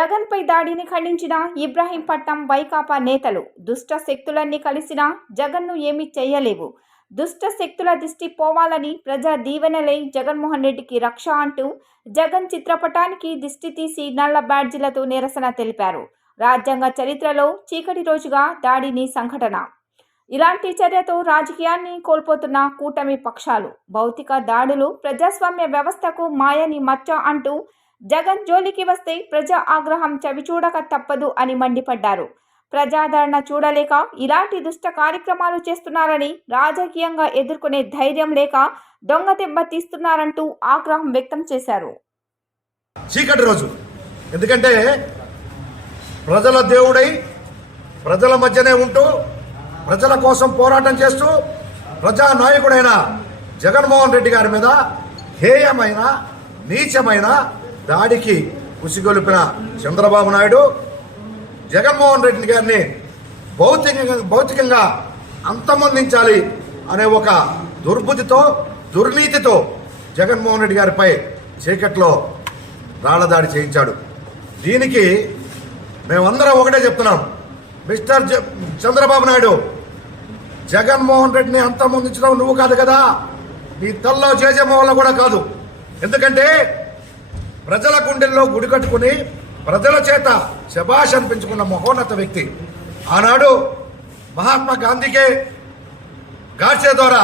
జగన్పై దాడిని ఖండించిన ఇబ్రహీంపట్నం వైకాపా నేతలు దుష్ట శక్తులన్నీ కలిసినా జగన్ను ఏమీ చేయలేవు, దుష్ట శక్తుల దిష్టి పోవాలని ప్రజా దీవెనలే జగన్మోహన్ రెడ్డికి రక్ష అంటూ జగన్ చిత్రపటానికి దిష్టి తీసి నల్ల బ్యాడ్జీలతో నిరసన తెలిపారు. రాజ్యాంగ చరిత్రలో చీకటి రోజుగా దాడిని సంఘటన. ఇలాంటి చర్యతో రాజకీయాన్ని కోల్పోతున్న కూటమి పక్షాలు భౌతిక దాడులు ప్రజాస్వామ్య వ్యవస్థకు మాయని మచ్చ అంటూ జగన్ జోలికి వస్తే ప్రజా ఆగ్రహం చవిచూడక తప్పదు అని మండిపడ్డారు. ప్రజాదరణ చూడలేక ఇలాంటి దుష్ట కార్యక్రమాలు చేస్తున్నారని, రాజకీయంగా ఎదుర్కొనే ధైర్యం లేక దొంగ దెబ్బ తీస్తున్నారంటూ ఆగ్రహం వ్యక్తం చేశారు. చీకటి రోజు, ఎందుకంటే ప్రజల దేవుడై ప్రజల మధ్యనే ఉంటూ ప్రజల కోసం పోరాటం చేస్తూ ప్రజానాయకుడైన జగన్మోహన్ రెడ్డి గారి మీద హేయమైన నీచమైన దాడికి ఉసిగొలిపిన చంద్రబాబు నాయుడు జగన్మోహన్ రెడ్డి గారిని భౌతికంగా అంతమొందించాలి అనే ఒక దుర్బుద్ధితో దుర్నీతితో జగన్మోహన్ రెడ్డి గారిపై చీకట్లో రాళ్లదాడి చేయించాడు. దీనికి మేమందరం ఒకటే చెప్తున్నాం, మిస్టర్ చంద్రబాబు నాయుడు, జగన్మోహన్ రెడ్డిని అంతమొందించడం నువ్వు కాదు కదా, నీ తల్లో చేజమ్మ వల్ల కూడా కాదు. ఎందుకంటే ప్రజల గుండెల్లో గుడి కట్టుకుని ప్రజల చేత శభాష్ అనిపించుకున్న మహోన్నత వ్యక్తి. ఆనాడు మహాత్మా గాంధీకే గాడ్సే ద్వారా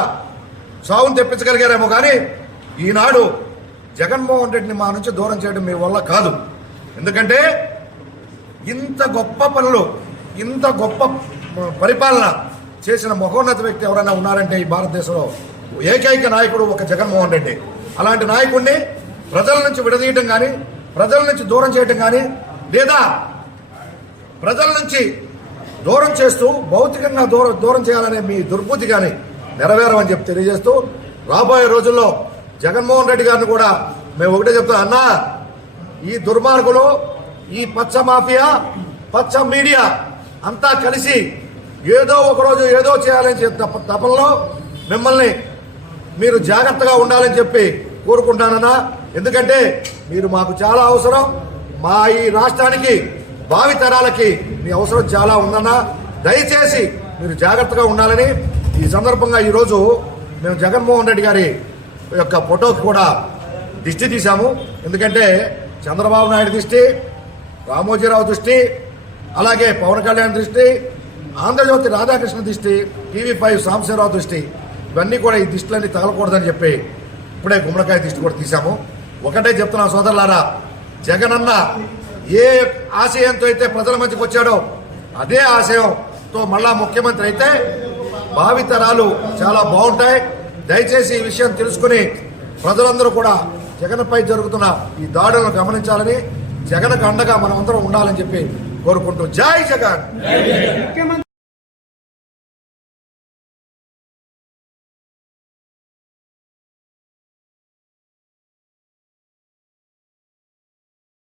సావును తెప్పించగలిగారేమో కానీ ఈనాడు జగన్మోహన్ రెడ్డిని మా నుంచి దూరం చేయడం మీ వల్ల కాదు. ఎందుకంటే ఇంత గొప్ప పనులు, ఇంత గొప్ప పరిపాలన చేసిన మహోన్నత వ్యక్తి ఎవరైనా ఉన్నారంటే ఈ భారతదేశంలో ఏకైక నాయకుడు ఒక జగన్మోహన్ రెడ్డి. అలాంటి నాయకుడిని ప్రజల నుంచి విడదీయటం కానీ, ప్రజల నుంచి దూరం చేయటం కానీ, లేదా ప్రజల నుంచి దూరం చేస్తూ భౌతికంగా దూరం చేయాలనే మీ దుర్బుద్ధి కానీ నెరవేరమని చెప్పి తెలియజేస్తూ, రాబోయే రోజుల్లో జగన్మోహన్ రెడ్డి గారిని కూడా మేము ఒకటే చెప్తాం, అన్నా ఈ దుర్మార్గులు, ఈ పచ్చ మాఫియా, పచ్చ మీడియా అంతా కలిసి ఏదో ఒకరోజు ఏదో చేయాలని తపనలో మిమ్మల్ని మీరు జాగ్రత్తగా ఉండాలని చెప్పి కోరుకుంటానన్నా. ఎందుకంటే మీరు మాకు చాలా అవసరం, మా ఈ రాష్ట్రానికి భావితరాలకి మీ అవసరం చాలా ఉందన్నా. దయచేసి మీరు జాగ్రత్తగా ఉండాలని ఈ సందర్భంగా ఈరోజు మేము జగన్మోహన్ రెడ్డి గారి యొక్క ఫోటోకి కూడా దిష్టి తీశాము. ఎందుకంటే చంద్రబాబు నాయుడు దిష్టి, రామోజీరావు దృష్టి, అలాగే పవన్ కళ్యాణ్ దృష్టి, ఆంధ్రజ్యోతి రాధాకృష్ణ దృష్టి, TV5 సాంబశివరావు దృష్టి, ఇవన్నీ కూడా ఈ దృష్టిలన్నీ తగలకూడదని చెప్పి ఇప్పుడే గుమ్మడికాయ దృష్టి కూడా తీశాము. ఒకటే చెప్తున్నాం సోదరులారా, జగనన్న ఏ ఆశయంతో అయితే ప్రజల మధ్యకి వచ్చాడో అదే ఆశయంతో మళ్ళా ముఖ్యమంత్రి అయితే భావితరాలు చాలా బాగుంటాయి. దయచేసి ఈ విషయం తెలుసుకుని ప్రజలందరూ కూడా జగన్పై జరుగుతున్న ఈ దాడులను గమనించాలని, జగన్కు అండగా మనమందరం ఉండాలని చెప్పి కోరుకుంటూ జై జగన్.